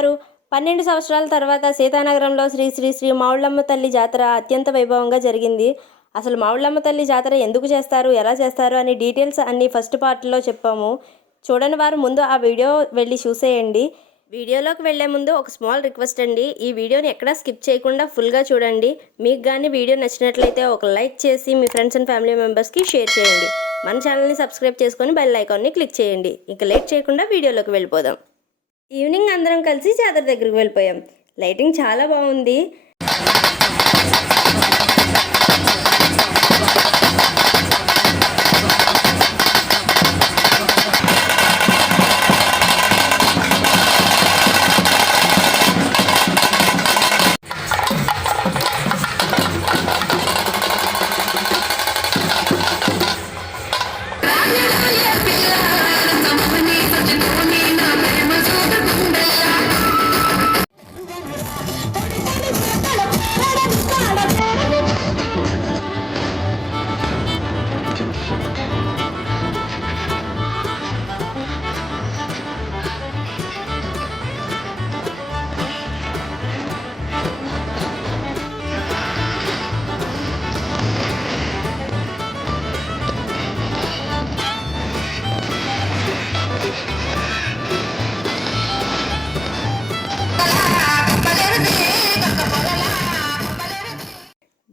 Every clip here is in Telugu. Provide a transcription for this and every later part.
చేస్తున్నారు? 12 సంవత్సరాల తర్వాత సీతానగరంలో శ్రీ శ్రీ శ్రీ మావుళ్ళమ్మ తల్లి జాతర అత్యంత వైభవంగా జరిగింది. అసలు మావుళ్ళమ్మ తల్లి జాతర ఎందుకు చేస్తారు, ఎలా చేస్తారు అని డీటెయిల్స్ అన్నీ ఫస్ట్ పార్ట్లో చెప్పాము. చూడని వారు ముందు ఆ వీడియో వెళ్ళి చూసేయండి. వీడియోలోకి వెళ్లే ముందు ఒక స్మాల్ రిక్వెస్ట్ అండి, ఈ వీడియోని ఎక్కడా స్కిప్ చేయకుండా ఫుల్గా చూడండి. మీకు కానీ వీడియో నచ్చినట్లయితే ఒక లైక్ చేసి మీ ఫ్రెండ్స్ అండ్ ఫ్యామిలీ మెంబర్స్కి షేర్ చేయండి. మన ఛానల్ని సబ్స్క్రైబ్ చేసుకొని బెల్ ఐకాన్ని క్లిక్ చేయండి. ఇంకా లేట్ చేయకుండా వీడియోలోకి వెళ్ళిపోదాం. ఈవినింగ్ అందరం కలిసి జాతర దగ్గరికి వెళ్ళిపోయాం. లైటింగ్ చాలా బాగుంది.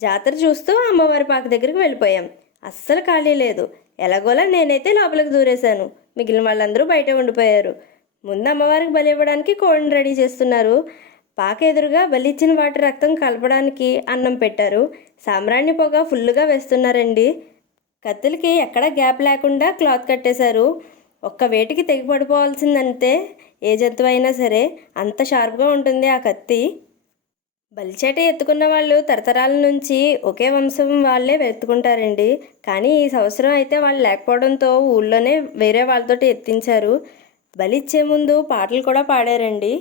జాతర చూస్తూ అమ్మవారి పాక దగ్గరికి వెళ్ళిపోయాం. అస్సలు ఖాళీ లేదు. ఎలాగోలా నేనైతే లోపలికి దూరేశాను. మిగిలిన వాళ్ళందరూ బయట ఉండిపోయారు. ముందు అమ్మవారికి బలి ఇవ్వడానికి కోడిని రెడీ చేస్తున్నారు. పాక ఎదురుగా బలిచ్చిన వాటి రక్తం కలపడానికి అన్నం పెట్టారు. సాంబ్రాణి పొగ ఫుల్గా వేస్తున్నారండి. కత్తులకి ఎక్కడా గ్యాప్ లేకుండా క్లాత్ కట్టేశారు. ఒక్క వేటికి తెగి పడిపోవాల్సిందంతే. ఏ జంతువు అయినా సరే అంత షార్ప్గా ఉంటుంది ఆ కత్తి. బలిచేట ఎత్తుకున్న వాళ్ళు తరతరాల నుంచి ఒకే వంశం వాళ్ళే ఎత్తుకుంటారండి. కానీ ఈ సంవత్సరం అయితే వాళ్ళు లేకపోవడంతో ఊళ్ళోనే వేరే వాళ్ళతో ఎత్తించారు. బలిచ్చే ముందు పాటలు కూడా పాడారండి.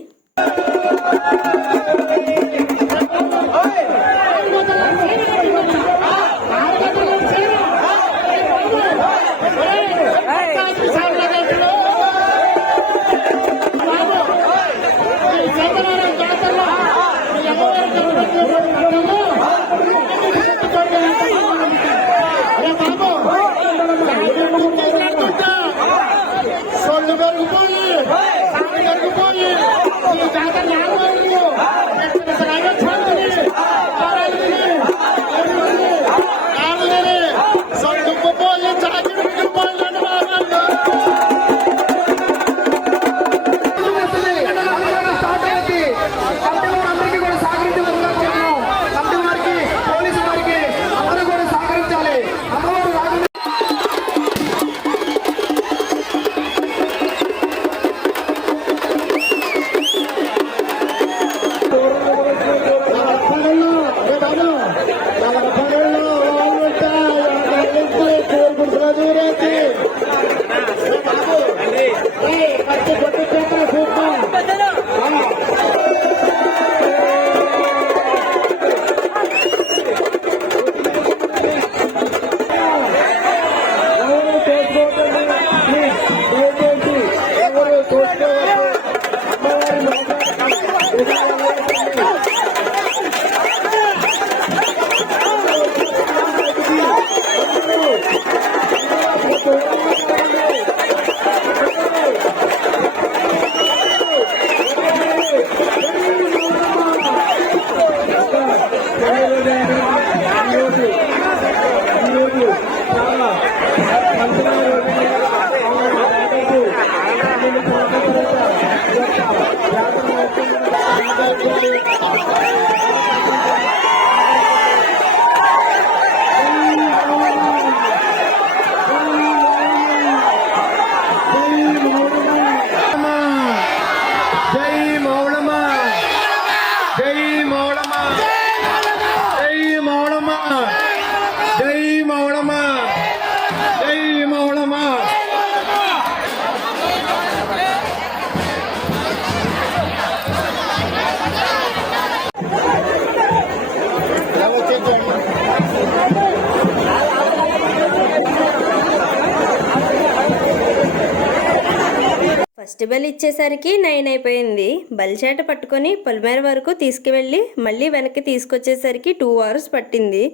ఫస్ట్ బెల్ ఇచ్చేసరికి 9 అయిపోయింది. బలిచేట పట్టుకొని పొలిమేర వరకు తీసుకువెళ్ళి మళ్ళీ వెనక్కి తీసుకొచ్చేసరికి 2 అవర్స్ పట్టింది.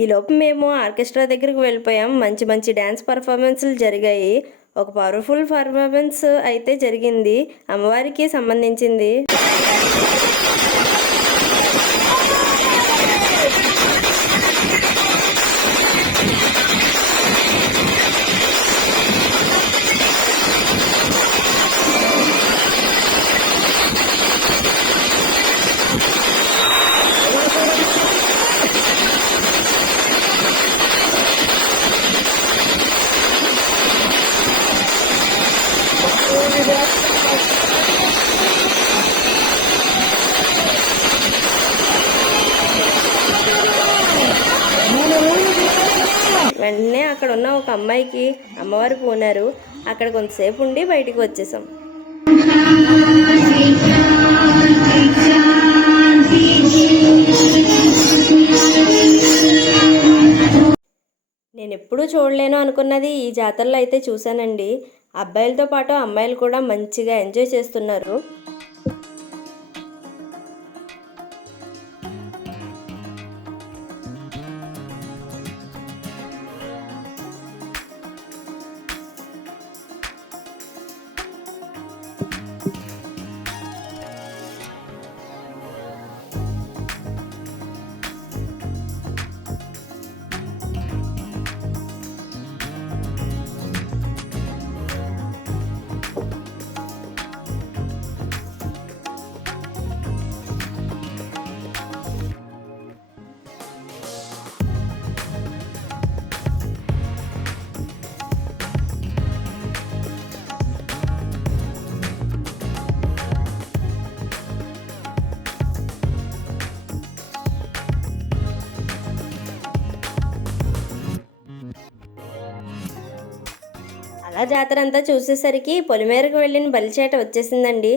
ఈలోపు మేము ఆర్కెస్ట్రా దగ్గరికి వెళ్ళిపోయాం. మంచి మంచి డ్యాన్స్ పర్ఫార్మెన్స్లు జరిగాయి. ఒక పవర్ఫుల్ పర్ఫార్మెన్స్ అయితే జరిగింది, అమ్మవారికి సంబంధించింది. వెంటనే అక్కడ ఉన్న ఒక అమ్మాయికి అమ్మవారు పూనారు. అక్కడ కొంతసేపు ఉండి బయటికి వచ్చేసాం. నేను ఎప్పుడూ చూడలేను అనుకున్నది ఈ జాతరలో అయితే చూశానండి. అబ్బాయిలతో పాటు అమ్మాయిలు కూడా మంచిగా ఎంజాయ్ చేస్తున్నారు. అలా జాతర అంతా చూసేసరికి పొలిమేరకు వెళ్ళిన బలిచేట వచ్చేసిందండి.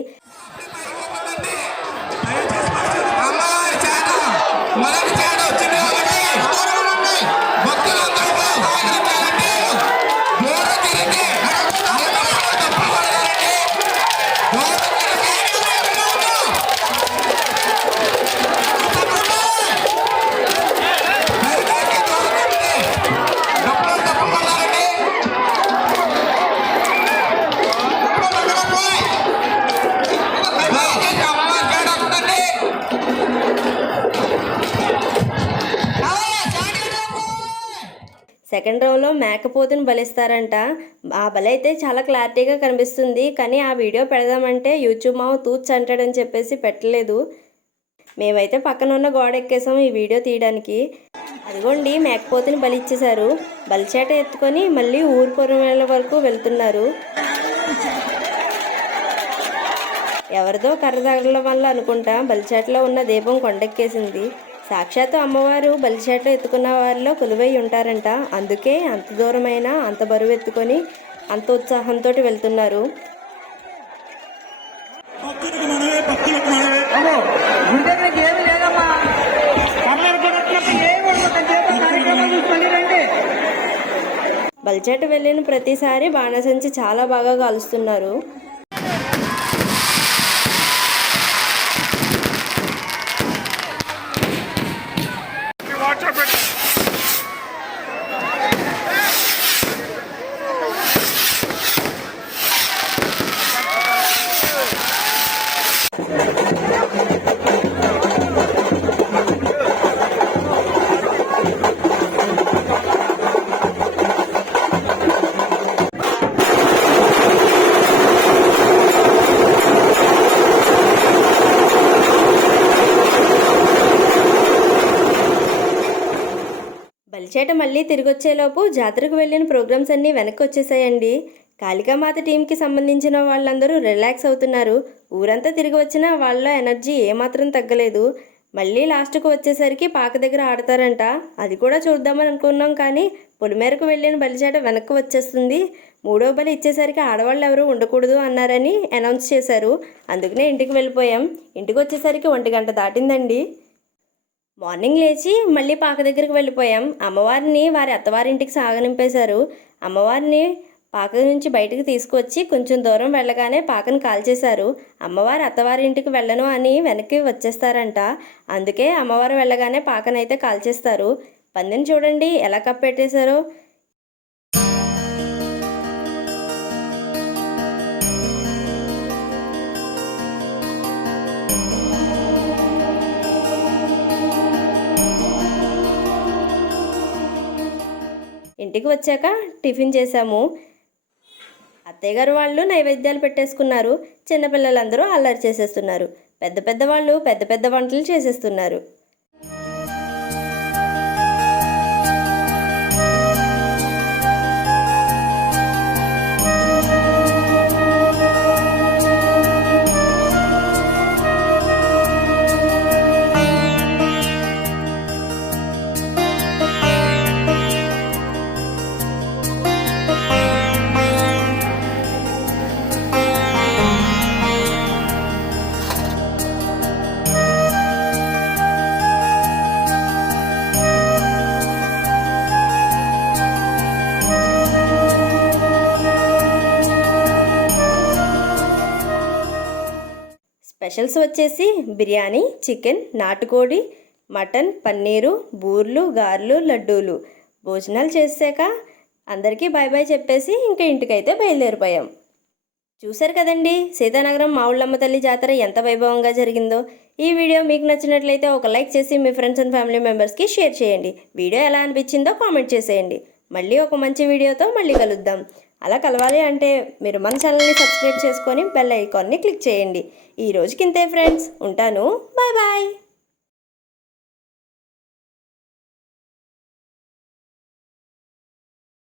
సెకండ్ రౌండ్లో మేకపోతుని బలిస్తారంట. ఆ బలి అయితే చాలా క్లారిటీగా కనిపిస్తుంది. కానీ ఆ వీడియో పెడదామంటే యూట్యూబ్ మావ తూచ్ అంటాడని చెప్పేసి పెట్టలేదు. మేమైతే పక్కన ఉన్న గోడ ఎక్కేసాం ఈ వీడియో తీయడానికి. అదిగోండి మేకపోతుని బలి ఇచ్చేశారు. బలిచేట ఎత్తుకొని మళ్ళీ ఊరు పొరమేల వరకు వెళ్తున్నారు. ఎవరిదో కర్ర తగలడం వల్ల అనుకుంటా బలిచేటలో ఉన్న దీపం కొండెక్కేసింది. సాక్షాత్తు అమ్మవారు బలిచేట ఎత్తుకున్న వారిలో కొలువై ఉంటారంట. అందుకే అంత దూరమైనా అంత బరువు ఎత్తుకొని అంత ఉత్సాహంతో వెళ్తున్నారు. బలిచేట వెళ్ళిన ప్రతిసారి బాణసంచి చాలా బాగా కాలుస్తున్నారు. బలిచేట మళ్ళీ తిరిగి వచ్చేలోపు జాతరకు వెళ్ళిన ప్రోగ్రామ్స్ అన్నీ వెనక్కి వచ్చేసాయండి. కాళికామాత టీంకి సంబంధించిన వాళ్ళందరూ రిలాక్స్ అవుతున్నారు. ఊరంతా తిరిగి వచ్చినా వాళ్ళ ఎనర్జీ ఏమాత్రం తగ్గలేదు. మళ్ళీ లాస్ట్కు వచ్చేసరికి పాక దగ్గర ఆడతారంట. అది కూడా చూద్దామని అనుకున్నాం, కానీ పొలిమేరకు వెళ్ళిన బలిచేట వెనక్కి వచ్చేస్తుంది. మూడో బలి ఇచ్చేసరికి ఆడవాళ్ళు ఎవరు ఉండకూడదు అన్నారని అనౌన్స్ చేశారు. అందుకనే ఇంటికి వెళ్ళిపోయాం. ఇంటికి వచ్చేసరికి 1 గంట దాటిందండి. మార్నింగ్ లేచి మళ్ళీ పాక దగ్గరికి వెళ్ళిపోయాం. అమ్మవారిని వారి అత్తవారింటికి సాగనింపేశారు. అమ్మవారిని పాక నుంచి బయటకు తీసుకువచ్చి కొంచెం దూరం వెళ్ళగానే పాకను కాల్చేశారు. అమ్మవారు అత్తవారింటికి వెళ్ళను అని వెనక్కి వచ్చేస్తారంట. అందుకే అమ్మవారు వెళ్ళగానే పాకనైతే కాల్చేస్తారు. పందిని చూడండి ఎలా కప్పెట్టేశారో. ఇంటికి వచ్చాక టిఫిన్ చేశాము. అత్తయ్య గారు వాళ్ళు నైవేద్యాలు పెట్టేసుకున్నారు. చిన్నపిల్లలందరూ అల్లరి చేసేస్తున్నారు. పెద్ద పెద్ద వాళ్ళు పెద్ద పెద్ద వంటలు చేసేస్తున్నారు. స్పెషల్స్ వచ్చేసి బిర్యానీ, చికెన్, నాటుకోడి, మటన్, పన్నీరు, బూర్లు, గారెలు, లడ్డూలు. భోజనాలు చేసాక అందరికీ బాయ్ బాయ్ చెప్పేసి ఇంకా ఇంటికైతే బయలుదేరిపోయాం. చూశారు కదండి సీతానగరం మావుళ్ళమ్మ తల్లి జాతర ఎంత వైభవంగా జరిగిందో. ఈ వీడియో మీకు నచ్చినట్లయితే ఒక లైక్ చేసి మీ ఫ్రెండ్స్ అండ్ ఫ్యామిలీ మెంబర్స్కి షేర్ చేయండి. వీడియో ఎలా అనిపించిందో కామెంట్ చేసేయండి. మళ్ళీ ఒక మంచి వీడియోతో మళ్ళీ కలుద్దాం. అలా కలవాలి అంటే మీరు మన ఛానల్ని సబ్స్క్రైబ్ చేసుకొని బెల్ ఐకాన్ని క్లిక్ చేయండి. ఈ రోజుకి ఇంతే ఫ్రెండ్స్, ఉంటాను. Bye bye.